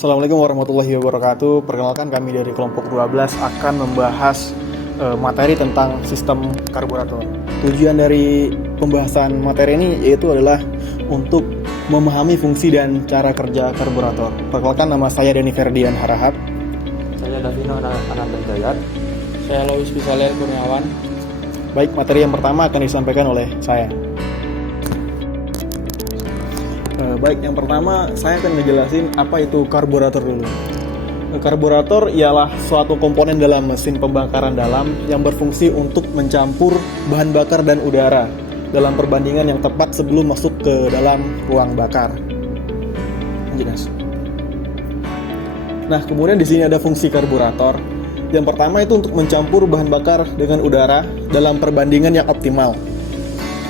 Assalamualaikum warahmatullahi wabarakatuh. Perkenalkan, kami dari kelompok 12 akan membahas materi tentang sistem karburator. Tujuan dari pembahasan materi ini yaitu adalah untuk memahami fungsi dan cara kerja karburator. Perkenalkan, nama saya Denny Ferdian Harahap. Saya Davino Anantajayat. Saya Lois Bisalel Kurniawan. Baik, materi yang pertama akan disampaikan oleh saya. Baik, yang pertama saya akan ngejelasin apa itu karburator dulu. Karburator ialah suatu komponen dalam mesin pembakaran dalam yang berfungsi untuk mencampur bahan bakar dan udara dalam perbandingan yang tepat sebelum masuk ke dalam ruang bakar. Jelas. Nah, kemudian di sini ada fungsi karburator. Yang pertama itu untuk mencampur bahan bakar dengan udara dalam perbandingan yang optimal.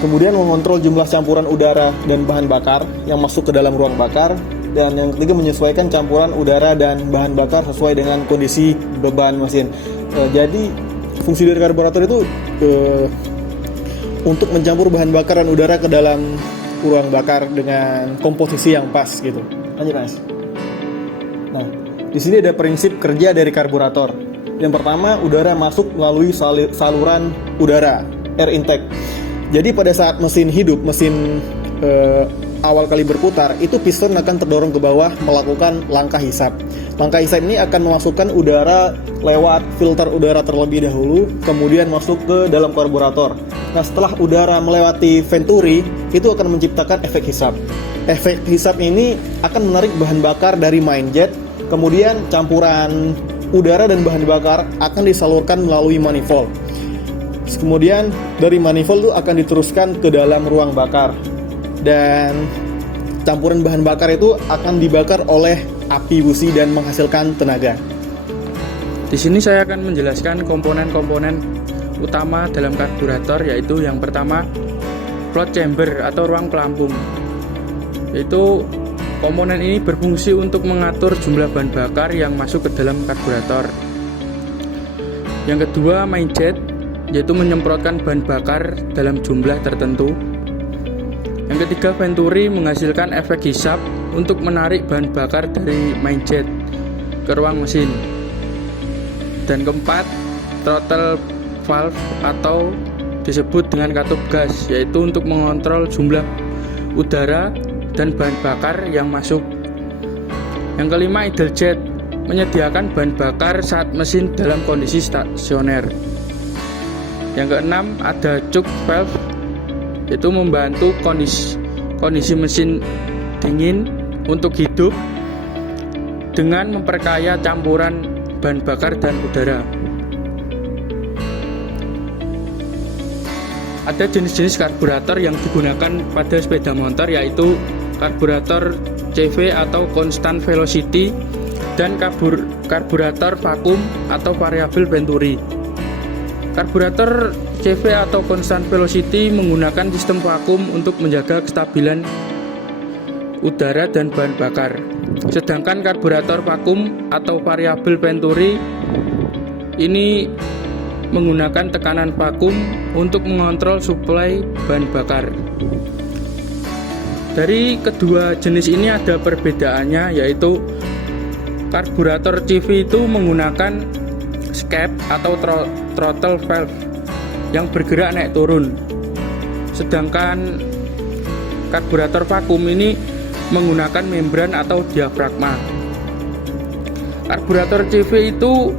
Kemudian mengontrol jumlah campuran udara dan bahan bakar yang masuk ke dalam ruang bakar. Dan yang ketiga, menyesuaikan campuran udara dan bahan bakar sesuai dengan kondisi beban mesin. Jadi fungsi dari karburator itu untuk mencampur bahan bakar dan udara ke dalam ruang bakar dengan komposisi yang pas gitu. Lanjut, Mas. Nah, di sini ada prinsip kerja dari karburator. Yang pertama, udara masuk melalui saluran udara, air intake. Jadi pada saat mesin hidup, mesin awal kali berputar, itu piston akan terdorong ke bawah melakukan langkah hisap. Langkah hisap ini akan memasukkan udara lewat filter udara terlebih dahulu, kemudian masuk ke dalam karburator. Nah, setelah udara melewati venturi, itu akan menciptakan efek hisap. Efek hisap ini akan menarik bahan bakar dari main jet, kemudian campuran udara dan bahan bakar akan disalurkan melalui manifold. Kemudian dari manifold itu akan diteruskan ke dalam ruang bakar, dan campuran bahan bakar itu akan dibakar oleh api busi dan menghasilkan tenaga. Di sini saya akan menjelaskan komponen-komponen utama dalam karburator, yaitu yang pertama float chamber atau ruang pelampung. Yaitu komponen ini berfungsi untuk mengatur jumlah bahan bakar yang masuk ke dalam karburator. Yang kedua, main jet, yaitu menyemprotkan bahan bakar dalam jumlah tertentu. Yang ketiga, venturi, menghasilkan efek hisap untuk menarik bahan bakar dari main jet ke ruang mesin. Dan keempat, throttle valve atau disebut dengan katup gas, yaitu untuk mengontrol jumlah udara dan bahan bakar yang masuk. Yang kelima, idle jet, menyediakan bahan bakar saat mesin dalam kondisi stasioner. Yang keenam, ada choke valve, yaitu membantu kondisi mesin dingin untuk hidup dengan memperkaya campuran bahan bakar dan udara. Ada jenis-jenis karburator yang digunakan pada sepeda motor, yaitu karburator CV atau constant velocity dan karburator vakum atau variabel venturi. Karburator CV atau constant velocity menggunakan sistem vakum untuk menjaga kestabilan udara dan bahan bakar. Sedangkan karburator vakum atau variabel venturi ini menggunakan tekanan vakum untuk mengontrol suplai bahan bakar. Dari kedua jenis ini ada perbedaannya, yaitu karburator CV itu menggunakan skep atau throttle valve yang bergerak naik turun. Sedangkan karburator vakum ini menggunakan membran atau diafragma. Karburator CV itu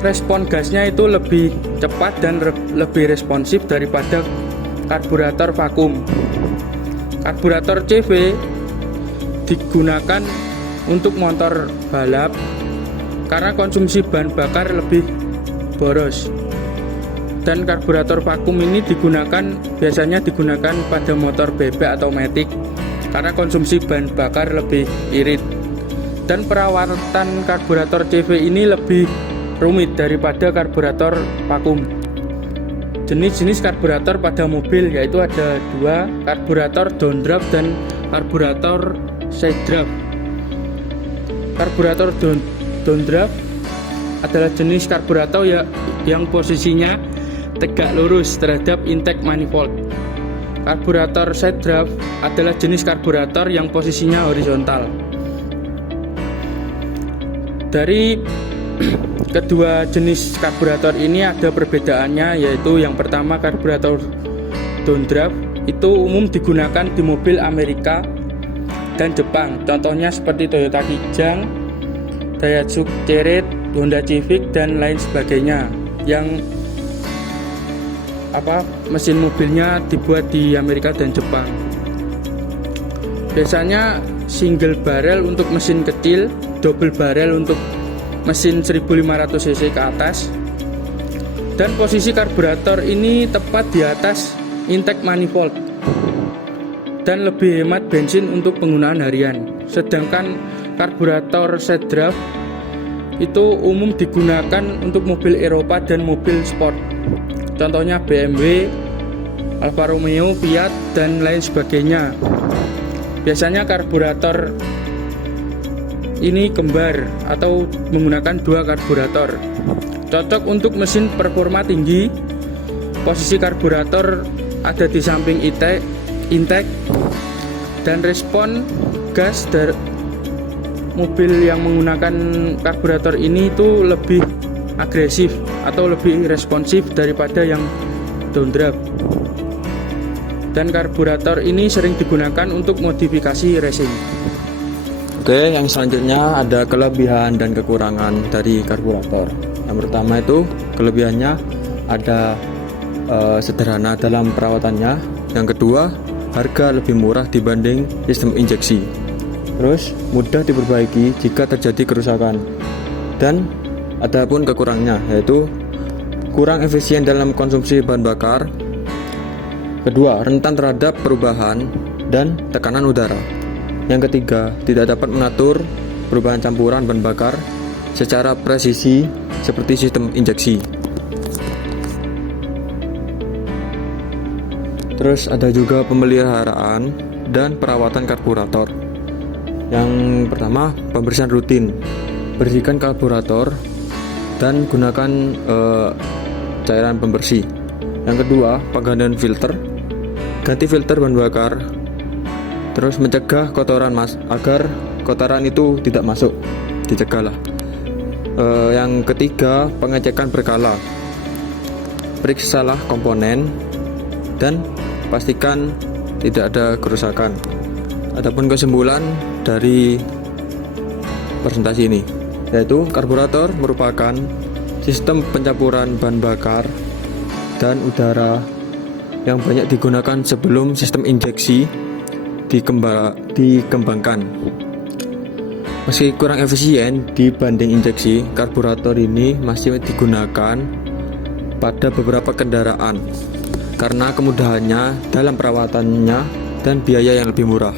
respon gasnya itu lebih cepat dan lebih responsif daripada karburator vakum. Karburator CV digunakan untuk motor balap karena konsumsi bahan bakar lebih boros. Dan karburator vakum ini biasanya digunakan pada motor bebek atau matic karena konsumsi bahan bakar lebih irit. Dan perawatan karburator CV ini lebih rumit daripada karburator vakum. Jenis-jenis karburator pada mobil yaitu ada dua, karburator downdraft dan karburator sidedraft. Karburator downdraft adalah jenis karburator yang posisinya tegak lurus terhadap intake manifold. Karburator sidedraft adalah jenis karburator yang posisinya horizontal. Dari kedua jenis karburator ini ada perbedaannya, yaitu yang pertama karburator downdraft itu umum digunakan di mobil Amerika dan Jepang. Contohnya seperti Toyota Kijang, Daihatsu Chery, Honda Civic dan lain sebagainya, yang mesin mobilnya dibuat di Amerika dan Jepang. Biasanya single barrel untuk mesin kecil, double barrel untuk mesin 1500 cc ke atas. Dan posisi karburator ini tepat di atas intake manifold dan lebih hemat bensin untuk penggunaan harian. Sedangkan karburator set draft itu umum digunakan untuk mobil Eropa dan mobil sport. Contohnya BMW, Alfa Romeo, Fiat dan lain sebagainya. Biasanya karburator ini kembar atau menggunakan dua karburator. Cocok untuk mesin performa tinggi. Posisi karburator ada di samping intake dan respon gas dari mobil yang menggunakan karburator ini itu lebih agresif atau lebih responsif daripada yang downdraft. Dan karburator ini sering digunakan untuk modifikasi racing. Oke, yang selanjutnya ada kelebihan dan kekurangan dari karburator. Yang pertama itu kelebihannya ada sederhana dalam perawatannya. Yang kedua, harga lebih murah dibanding sistem injeksi. Terus mudah diperbaiki jika terjadi kerusakan. Dan adapun kekurangannya yaitu kurang efisien dalam konsumsi bahan bakar. Kedua, rentan terhadap perubahan dan tekanan udara. Yang ketiga, tidak dapat mengatur perubahan campuran bahan bakar secara presisi seperti sistem injeksi. Terus ada juga pemeliharaan dan perawatan karburator. Yang pertama, pembersihan rutin. Bersihkan karburator dan gunakan cairan pembersih. Yang kedua, penggantian filter. Ganti filter bahan bakar. Terus mencegah kotoran agar kotoran itu tidak masuk, dicegah lah. Yang ketiga, pengecekan berkala. Periksalah komponen dan pastikan tidak ada kerusakan. Adapun kesimpulan dari presentasi ini yaitu karburator merupakan sistem pencampuran bahan bakar dan udara yang banyak digunakan sebelum sistem injeksi dikembangkan. Meski kurang efisien dibanding injeksi, karburator ini masih digunakan pada beberapa kendaraan karena kemudahannya dalam perawatannya dan biaya yang lebih murah.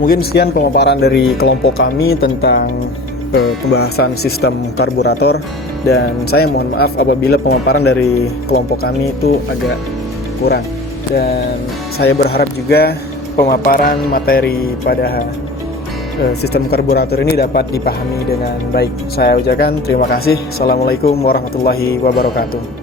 Mungkin sekian pemaparan dari kelompok kami tentang pembahasan sistem karburator, dan saya mohon maaf apabila pemaparan dari kelompok kami itu agak kurang, dan saya berharap juga pemaparan materi pada sistem karburator ini dapat dipahami dengan baik. Saya ucapkan terima kasih. Assalamualaikum warahmatullahi wabarakatuh.